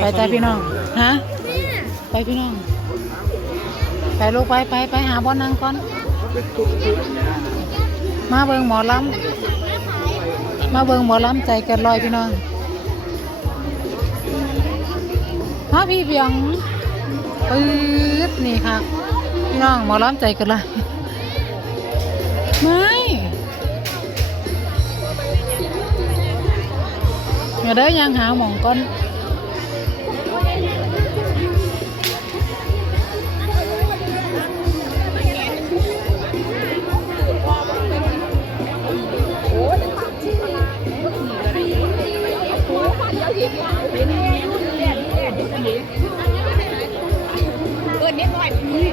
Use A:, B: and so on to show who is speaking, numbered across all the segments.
A: ไปใจพี่น้อง ฮะ ไปพี่น้อง ไปลูกไปไปไปหาบอลนังก่อน มาเบิงหมอลำมาเบิงหมอลำใจเกินลอยพี่น้องฮะพี่เบียงปื๊ดนี่ค่ะ พี่น้องหมอลำใจเกินลอยไม่เดี๋ยวยังหาหมองก่อน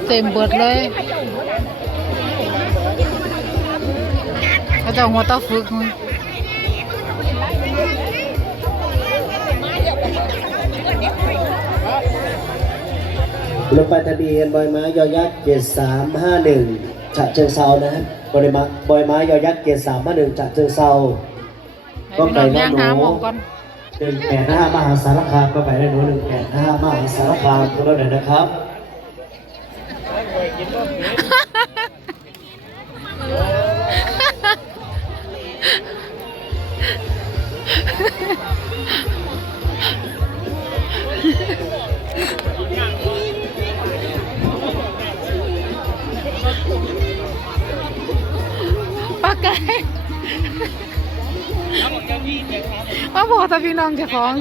A: เต็มเบิดเลยเขาจะเอาหัวเตาฝึกมั้ง
B: รถไฟทะเบียนบอยไม้ยอยักษ์เจ็ดสามห้าหนึ่งฉะเชิงเซานะฮะบอยไม้บอยไม้ยอยักษ์เจ็ดสามห้าหนึ่งฉะเชิงเซาก็พี่ไปน้องบ้าย่านงหนูหาหมองก่อนหนึ่งแปดห้ามหาสารคามก็ไปได้หนูหนึ่งแปดห้ามหาสารคามก็แล้วหน่อยนะครับ
A: ปากไก่มาบอกต่พี่น้องเจ้าของ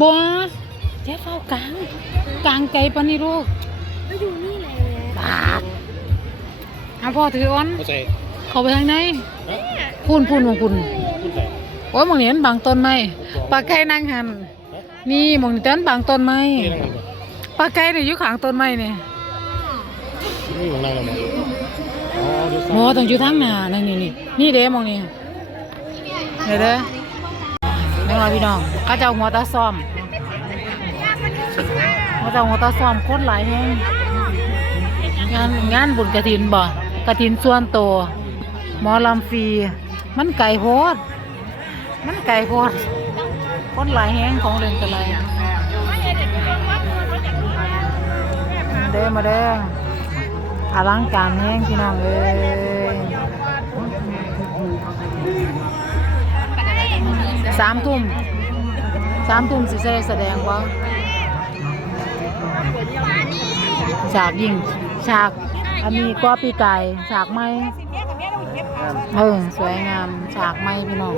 A: บัวเจ๊เฝ้ากลาง กลางไก่ปะนี่ลูกก็อยู่นี่แหละบาดเอาพ่อถืออ้อนเข้าใจเข้าไปทางไหนพูนพูนมองพูนพูดไปโอ้ยหมองนี้มันบางต้นไม้ปลาไก่นั่งหัน นี่หมองนี้ต้นบางต้นไม้นี่นั่งกันบ่ปลาไก่เนี่ยอยู่ข้างต้นไม้เนี่ยนี่ของนั่งกันบ่อ๋อดูหมอต้องอยู่ทางหน้านี่นี่นี่นี่เด้หมองนี้เดี๋ยวเด้อไม่รอพี่น้องเขาจะเอาหัวตาซ่อม เขาจะเอาหัวตาซ่อมโคตรหลายแฮงงานงานบุญกระถินบ่กระถินส่วนโตวหมอลำฟรีมันไก่โพดมันไก่โพดคนหลายแฮงของเล่นกันไรเด้มาเด้อลังการแฮงพี่น้องเอ้ยสามทุ่มสามทุ่มสิแสดงว่า ฉากยิงฉากอันนี้ก็ปีไก่ฉากไม้เออสวยงามฉากไม้พี่น้อง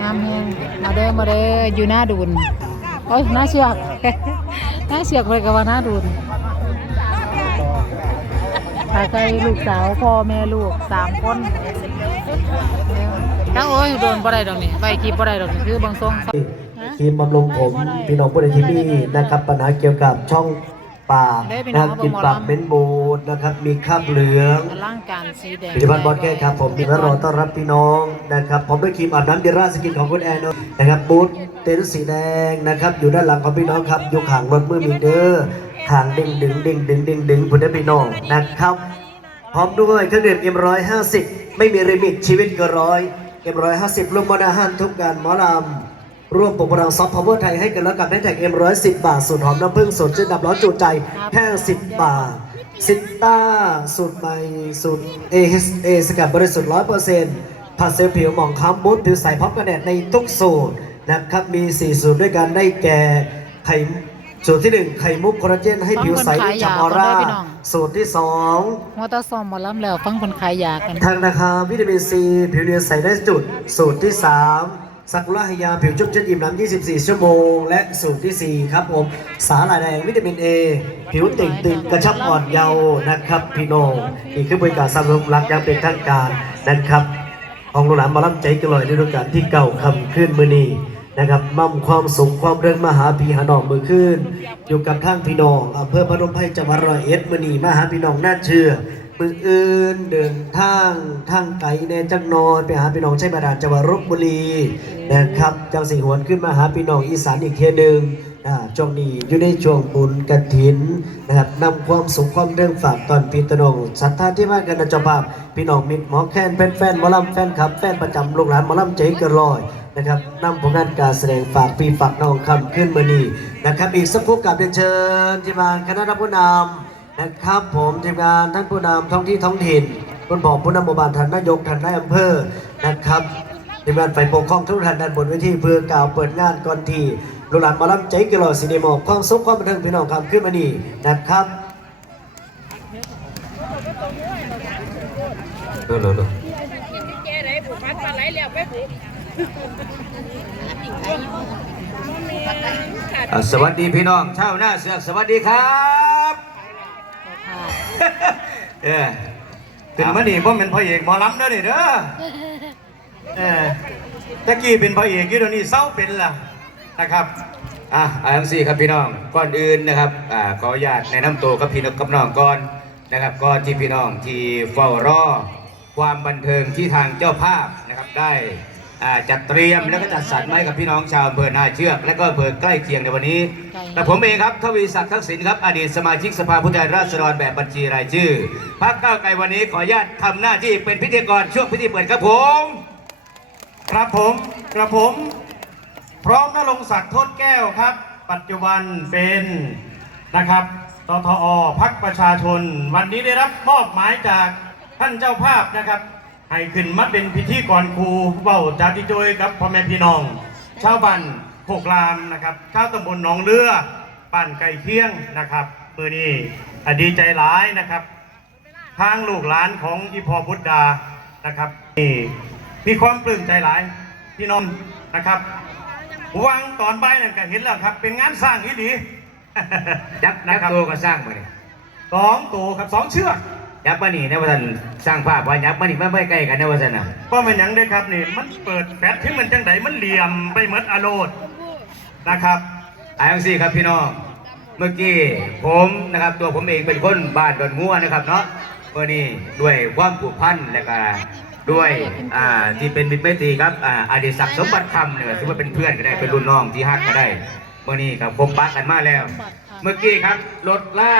A: งามแฮงมาเด้อมาเด้ออยู่หน้าดูนโอ้ยหน้าเชือกหน้าเชือกไปกับว่าหน้าดูนถ่ายใกล้ลูกสาวพ่อแม่ลูกสามคนทั้งโอ้ยโดนบ่ได้ดอกนี่ใบกีบบ่ได้ดอกนี่คือบางทรงฮะ
B: ทีมบำรุงผมพี่น้องผู้ใดที่มีนะครับปัญหาเกี่ยวกับช่อง ปากได้ไปนะครับน้องกินหมอปากลำเป็นบูดนะครับ มีคราบเหลืองอลังการสีแดงพิธีพันธ์บอลแก้ครับผมมีพระรอต้อนรับพี่น้องนะครับผมด้วยครีมอาบน้ำเดร่าสกินของคุณแอนนะครับบูธเต็นท์สีแดงนะครับ อยู่ด้านหลังของพี่น้องครับอยู่ข้างรถมือมีเดอร์ทางดึงดึงดึงดึงดึงดึงพุทธพี่น้องนะครับพร้อมด้วยเครื่องดื่มเอ็มร้อยห้าสิบไม่มีริมิตชีวิตก็ร้อยเอ็มร้อยห้าสิบร่วมมอนาฮันทุกการหมอลำ ร่วมปลุกพลังซอฟต์พาวเวอร์ไทยให้กันแล้วกับแฮชแท็กเอ็มร้อยสิบบาทสูตรหอมน้ำผึ้งสูตรชื่นดับร้อนจูใจแค่สิบบาทซิต้าสูตรใหม่สูตร AHA สกัดบริสุทธิ์ร้อยเปอร์เซ็นต์ผัดเซลล์ผิวหมองคล้ำมุดผิวใสพร้อมกันแดดในทุกสูตรนะครับมี4สูตรด้วยกันได้แก่ไข่สูตรที่1ไข่มุกคอลลาเจนให้ผิวใสด้วยฉ่ำออร่าสูตรที่2
A: หัวตาซ่อมหมอลำแล้วฟังคนขายยากั
B: นทางนาคาวิตามินซีผิวเนียนใสได้จุด สูตรที่ 3สักุระฮยาผิวชุ่มชื้นอิ่มน้ำ24 ชั่วโมง และสูตรที่ 4 ครับผม สาหร่ายแดงวิตามิน A ผิวเต่งตึงกระชับอ่อนเยาว์นะครับพี่น้องนี่คือบริการสำหรับรักยังเป็นทางการนะครับของโรงแรมมารับใจกันเลยในฤดูกาลที่เก่าคำขึ้นมือนีนะครับมั่มความสุขความเรื่องมหาพีหาดอกมือขึ้น อยู่กับทางพี่น้องอำเภอพนมไพรจังหวัดร้อยเอ็ดมือนีมหาพี่น้องน่าเชื่อ มืออื่นเดินทางทางไกลแน่จังนอนไปหาพี่น้องชัยบาดาลจังหวัดลบบุรีนะครับจังสีหวนขึ้นมาหาพี่น้องอีสานอีกเทียหนึ่งอ่าช่วงนี้อยู่ในช่วงบุญกระถินนะครับนำความสุขความเรื่องฝากตอนพี่ตะนองศรัทธาที่มากันนะเจ้าภาพพี่น้องมิตรหมอแคนแฟนแฟนๆมอลำแฟนคลับแฟนประจำลูกหลานมอลำใจกินร้อยนะครับนำผลงานการแสดงฝากปีฝากน้องคำขึ้นมานี่นะครับอีกสักครู่กับเรียนเชิญที่มาคณะผู้นำ นะครับผมทีมงานท่านผู้นำท้องที่ท้องถิ่นคุณบอกผู้นำหมู่บ้านท่านนายกท่านนายอำเภอนะครับทีมงานฝ่ายปกครองทุกท่านด้านบนเวทีเพื่อกล่าวเปิดงานก่อนที่ลูกหลานหมอลำใจเกินร้อยสิเดมอบความสุขความบันเทิงพี่น้องคำขึ้นมานี่นะครับเร็วเร็วเร็วแก
C: ไหนผูกพันปลาไหลแล้วไปผูกอะสวัสดีพี่น้องชาวหน้าเสือกสวัสดีครับ เออเป็นมานี่ผมเป็นพระเอกหมอลำเด้อนี่เด้อเออตะกี้เป็นพระเอกอยู่เดี๋ยวนี้เศร้าเป็นล่ะนะครับอะอาอังสี่ครับพี่น้องก่อนอื่นนะครับอ่าขออนุญาตแนะนำตัวกับพี่น้องกับน้องก่อนนะครับก่อนที่พี่น้องที่เฝ้ารอความบันเทิงที่ทางเจ้าภาพนะครับได้อ่า จัดเตรียมแล้วก็จัดสรรไว้กับพี่น้องชาวอำเภอนาเชือก และก็อำเภอใกล้เคียงในวันนี้แต่ผมเองครับทวีศักดิ์ทักษิณครับอดีตสมาชิกสภาผู้แทนราษฎรแบบบัญชีรายชื่อพรรคก้าวไกลวันนี้ขออนุญาตทำหน้าที่เป็นพิธีกรช่วงพิธีเปิดครับผม
D: ครับผมกระผม พร้อมนรงค์ศักดิ์โทษแก้วครับ ปัจจุบันเป็นนะครับตทอพักประชาชน วันนี้ได้รับมอบหมายจากท่านเจ้าภาพนะครับ ให้ขึ้นมาเป็นพิธีกรครูเบ้าจาติโจยกับพ่อแม่พี่น้อง ชาวบ้านโคกรามนะครับชาวตำบลหนองเรือบ้านไก่เคียงนะครับมือนี้อะดีใจหลายนะครับทางลูกหลานของอีพอบุตรดานะครับนี่มีความปลื้มใจหลายพี่น้องนะครับวังตอนบ่ายนั่นก็เห็นแล้วครับ เป็นงานสร้างอีหลียักษ์ยักษ์ตัวก็สร้างมาเนี่ยสองตัวครับสองเชือก
C: ยักษ์มานี่ในวันนั้นสร้างภาพว่ายักษ์มานี่ไม่ไม่ใกล้กันในวันนั้นน่ะ
D: ก็มันหยังได้ครับนี่มันเปิดแฟลชที่มันจังไดมันเหลี่ยมไปหมดอโลดนะครับ อายังสี่ครับพี่น้อง เมื่อกี้ผมนะครับตัวผมเองเป็นคนบ้านดอนงัวนะครับเนาะเมื่อนี้ด้วยความผูกพันและก็ด้วยอ่าที่เป็นมิตรไมตรีครับอ่าอดีศักดิ์สมบัติคำเนี่ยถือว่าเป็นเพื่อนก็ได้เป็นรุ่นน้องที่ฮักก็ได้เมื่อนี้ครับผมปะกันมาแล้ว เมื่อกี้ครับรถล่า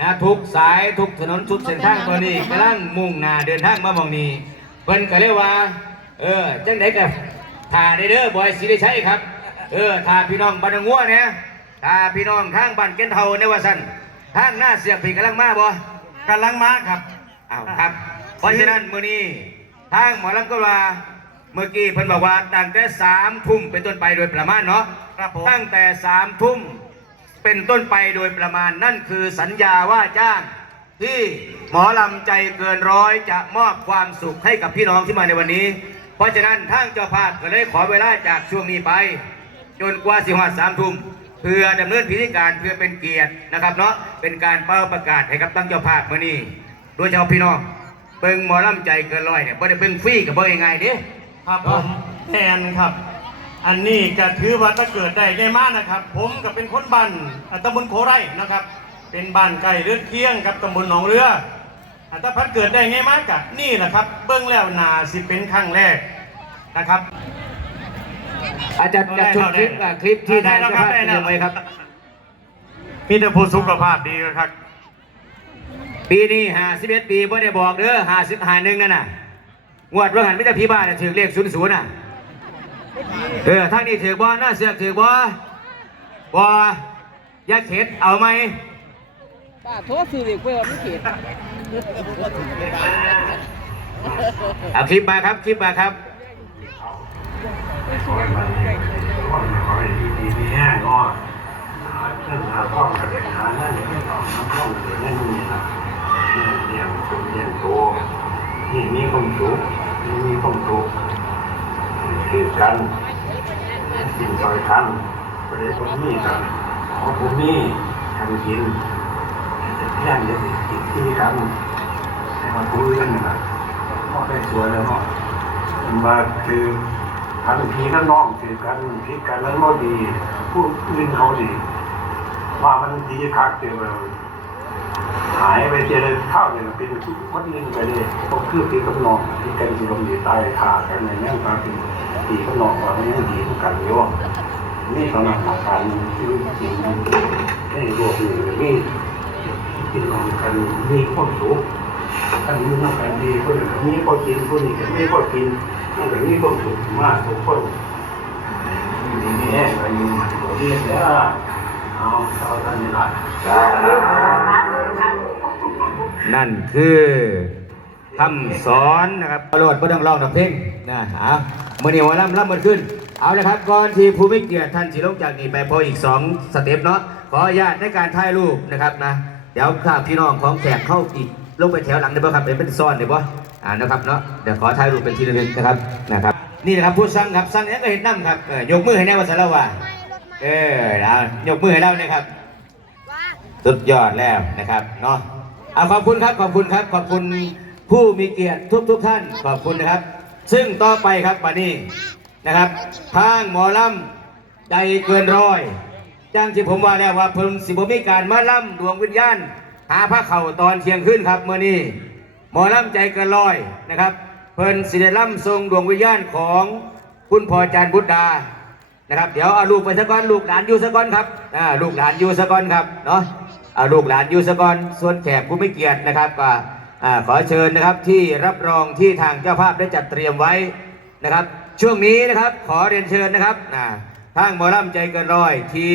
D: นะทุกสายทุกถนนทุกเส้นทางตอนนี้กำลังมุ่งหน้าเดินทางมามองนี้เพิ่นก็เลยว่า เออจังไหนกับถ่าได้เด้อบอยสิได้ใช้ครับ เออถ่าพี่น้องบ้านงัวเนี่ยถ่าพี่น้องข้างบ้านเกนเทาในว่าสันทางหน้าเสียบผีกำลังมาบ่กำลังมาครับอ้าวครับ เพราะฉะนั้นมื้อนี้ทางหมอลำก็ว่าเมื่อกี้เพิ่นบอกว่าตั้งแต่สามทุ่มเป็นต้นไปโดยประมาณเนาะครับผมตั้งแต่สามทุ่ม เป็นต้นไปโดยประมาณนั่นคือสัญญาว่าจ้าง ที่หมอลำใจเกินร้อยจะมอบความสุขให้กับพี่น้องที่มาในวันนี้ เพราะฉะนั้นทางเจ้าภาพก็เลยขอเวลาจากช่วงนี้ไป จนกว่าสิหอดสามทุ่มเพื่อดำเนินพิธีการเพื่อเป็นเกียรตินะครับเนาะเป็นการเป่าประกาศให้กับตั้งเจ้าภาพมื่อนี้โดยเฉพาะพี่น้องเบิ่งหมอลำใจเกินร้อยเนี่ยบ่ได้เบิ่งฟรีกับบ่ยังไงเด้ครับผมแทนครับ อันนี้ก็ถือว่าถ้าเกิดได้ได้มากนะครับ ผมก็เป็นคนบ้านอ่าตำบลโคไร่นะครับ เป็นบ้านไก่เลือดเคียงกับตำบลหนองเรืออันถ้าพัดเกิดได้ไงมากกับนี่แหละครับ เบิ้งแล้วนาสิเป็นครั้งแรกนะครับ
C: อาจารย์จะชมคลิปอะคลิปที่ได้ทางแล้วเจ้าครับภาพได้เตรีแล้ยวมไว้ครับมีแต่ผู้สุขภาพดีครับ
D: ปีนี้หาสิบเอ็ดปีบ่ได้บอกเด้อหาสิบหาหนึ่งนั่นน่ะงวดว่าหันไม่แต่พี่บ้านน่ะถือเลขศูนย์ศูนย์น่ะ เออทางนี้ถือบ่หน้าเสือกถือบ่บ่อยาเข็ดเอาไหม
A: ป้าโทษสื่อเด็กเพื่อนไม่เขียน
D: เอาคลิปมาครับคลิปมาครับ
E: ขอให้มันขอให้ดีดีมีแห้งก็ขึ้นหาข้อกับเด็กหานั่นไม่ต้องน้ำข้องเลยนั่นนี่นะเนี่ยเนี่ยสุขเนี่ยโตนี่มีความสุขนี่มีความสุข คือกันสิ่งสำคัญประเด็นพวกนี้กันขอพวกนี้ทำกินแค่นี้ติดที่กันให้มาคุยกันนะพ่อได้สวยแล้วเนาะมันว่าคือทั้งพี่ทั้งน้องคือกันพิกันแล้วก็ดีผู้อื่นเขาดีว่ามันดีขาดเดียวเราหายไปเจอข้าวเนี่ยเป็นคนอื่นไปเลยก็คือพี่กับน้องที่กันที่ลมดีตายขาดกันในแง่ตาเป็น พี่กับน้องว่ามันยังดีทุกกันอยู่นี่ประมาณการที่จริงได้รวมอยู่นี่กินกันมีความสุขกันมีน้ำกันดีคนนี้พอกินคนนี้ก็ไม่พอกินนั่นก็มีความสุขมากทุกคนนี่แน่ไปอยู่ตัวนี้แล้วเอาเอาท่านนี่
D: ละนั่นคือ คำสอนนะครับตลอดเพื่อต้องร้องดับเพลงนะเอาเมื่อนี้วันล่ำล่ำมันขึ้น เอาละครับก่อนที่ภูมิเกียรติท่านสิลงจากนี้ไปพออีกสองสเต็ปเนาะขออนุญาตในการถ่ายรูปนะครับนะเดี๋ยวข้าพี่น้องของแขกเข้าอีกลงไปแถวหลังได้ป่ะครับเป็นเป็นซ่อนได้ป่ะอ่านะครับเนาะเดี๋ยวขอถ่ายรูปเป็นทีละนิดนะครับนะครับ นี่นะครับผู้สั่งครับสั่งเนี้ก็เห็นน้ำครับเออยกมือให้แน่ว่าสารว่าเออเอายกมือให้เราเนี่ยครับสุดยอดแล้วนะครับเนาะเอาขอบคุณครับขอบคุณครับขอบคุณ ผู้มีเกียรติทุกทุกๆท่านขอบคุณนะครับ ซึ่งต่อไปครับวันนี้นะครับทางหมอลำใจเกินร้อยจังที่ผมว่าแล้วว่าเพิ่มสิบมีการมาล่ำดวงวิญญาณหาพระเข่าตอนเที่ยงขึ้นครับเมื่อนี้หมอลำใจเกินร้อยนะครับ เพิ่นสิได้ล่ำทรงดวงวิญญาณของคุณพ่อจารย์บุตรดานะครับเดี๋ยวเอาลูกไปสักก้อนลูกหลานอยู่สักก้อนครับอ่าลูกหลานอยู่สักก้อนครับเนาะเอาลูกหลานอยู่สักก้อนส่วนแขกผู้ไม่เกียรตินะครับก็อ่า ขอเชิญนะครับที่รับรองที่ทางเจ้าภาพได้จัดเตรียมไว้นะครับ ช่วงนี้นะครับขอเรียนเชิญนะครับอ่าทางหมอลำใจเกินร้อยที่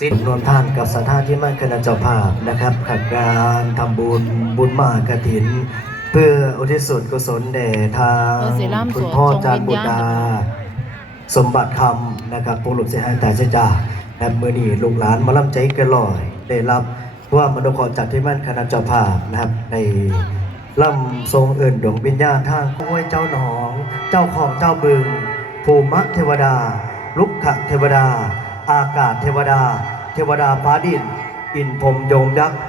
B: สิทธิ์รวมท่านกับสถานที่มั่นคณะเจ้าภาพนะครับขัดการทำบุญบุญมหากฐิน เพื่ออุทิศส่วนกุศลแด่ทางเออเสรามคุณสวดพ่อทรงจารย์บุวิญตรญาณดา สมบัติคำนะครับปูหลุดเสียหายแต่เสียจ่าและมือนีลูกหลานมาล่ำใจเกันลอยได้รับ ว่ามนุษย์ขอจัดที่มั่นคณะเจ้าภาพนะครับในล่ำทรงเอิ่นดวงวิญญาณทางห้วยเจ้าหนอง เจ้าของเจ้าบึง ภูมิเทวดา ลุกขะเทวดา อากาศเทวดา เทวดาฟ้าดิน อินพรมโยมยักษ์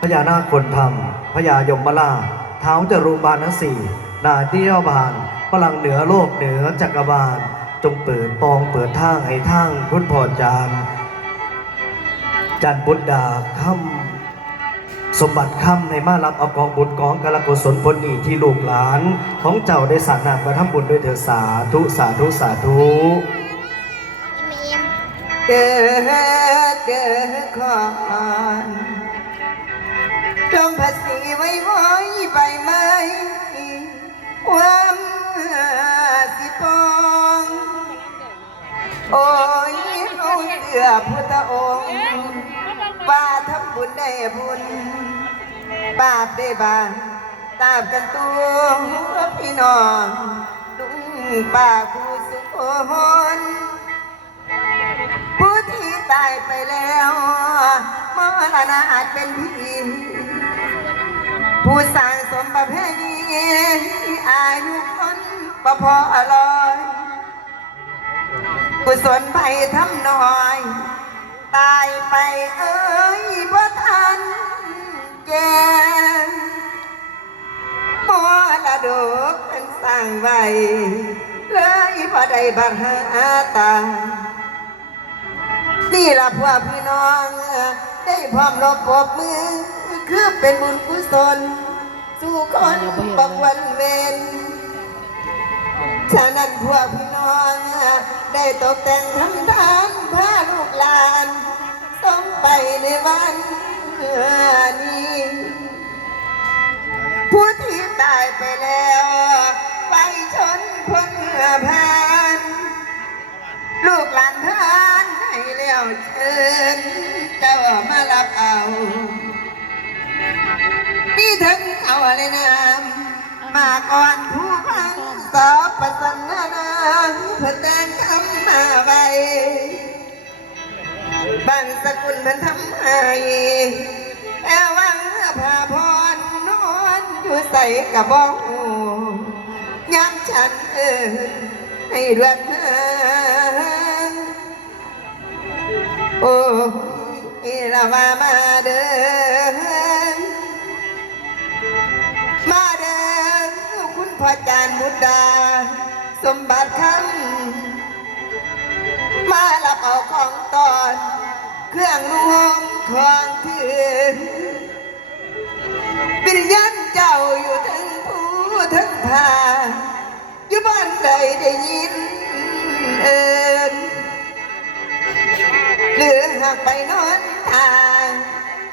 B: พญานาคคนธรรมพญายมมาลาชเท้าจรูบาลทั้งสี่นาเดียวบานพลังเหนือโลกเหนือจักรบาล จงเปิดปองเปิดทางให้ทางพุทธพอจาน จันบุตรดาค่ำสมบัติค่ำในมารับเอากองบุญกองกาลกุศลผลนีที่ลูกหลานของเจ้าได้สร้างนามกระทำบุญด้วยเถิดสาธุสาธุสาธุ
F: เด้อเด้อขอนจงภาษีไว้ไว้ใบไม้ความสิปองโอ้ยเอาเสือพุทธองค์ ว่าทำบุญได้บุญบาปได้บาปตามกันตัวพี่น้องลุงป้าครูสุขนผู้ที่ตายไปแล้วมรณะอาจเป็นผีผู้สร้างสมประเพณีอายุคนประพออร่อยกุศลไปทำน้อย ตายไปเอ้ยบ่ทันแกมรดกเป็นสร้างไว้เลยบ่ได้บังหาตานี่ล่ะพวกพี่น้อง ได้พร้อมรบปรบมือ คือเป็นบุญกุศลสู่คนบักวันเวน ฉะนั้นพวกพี่น้องได้ตกแต่งทำทานพาลูกหลานต้องไปในวันนี้ผู้ที่ตายไปแล้ว ไปชนพ้นผ่านลูกหลานทานให้แล้วเชิญเจ้ามารับเอานี่ถึงเอาในน้ำมาก่อนผู้พัง สอประสันนานาเพื่อแต่งคำมาไว้บางสกุลเพิ่นทำให้แอวังพาพรนอนอยู่ใส่กระบอกย้ำฉันเอินให้เดือนเอินโอ้ละมามาเดิน ดา สมบัติคำมารับเอาของตอน เครื่องรวมทองถือวิญญาเจ้าอยู่ทั้งผู้ทั้งพาอยู่บ้านใดได้ยินเอินอกไปนอนทาง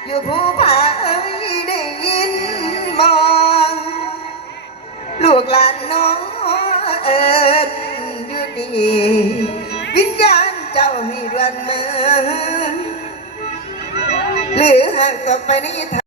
F: อยู่ภูผาเอ้ยได้ยินมอง ลูกหลานน้องเอิญอยู่ดีวิญญาณเจ้ามีดวนมือหรือหากตกไปในทาง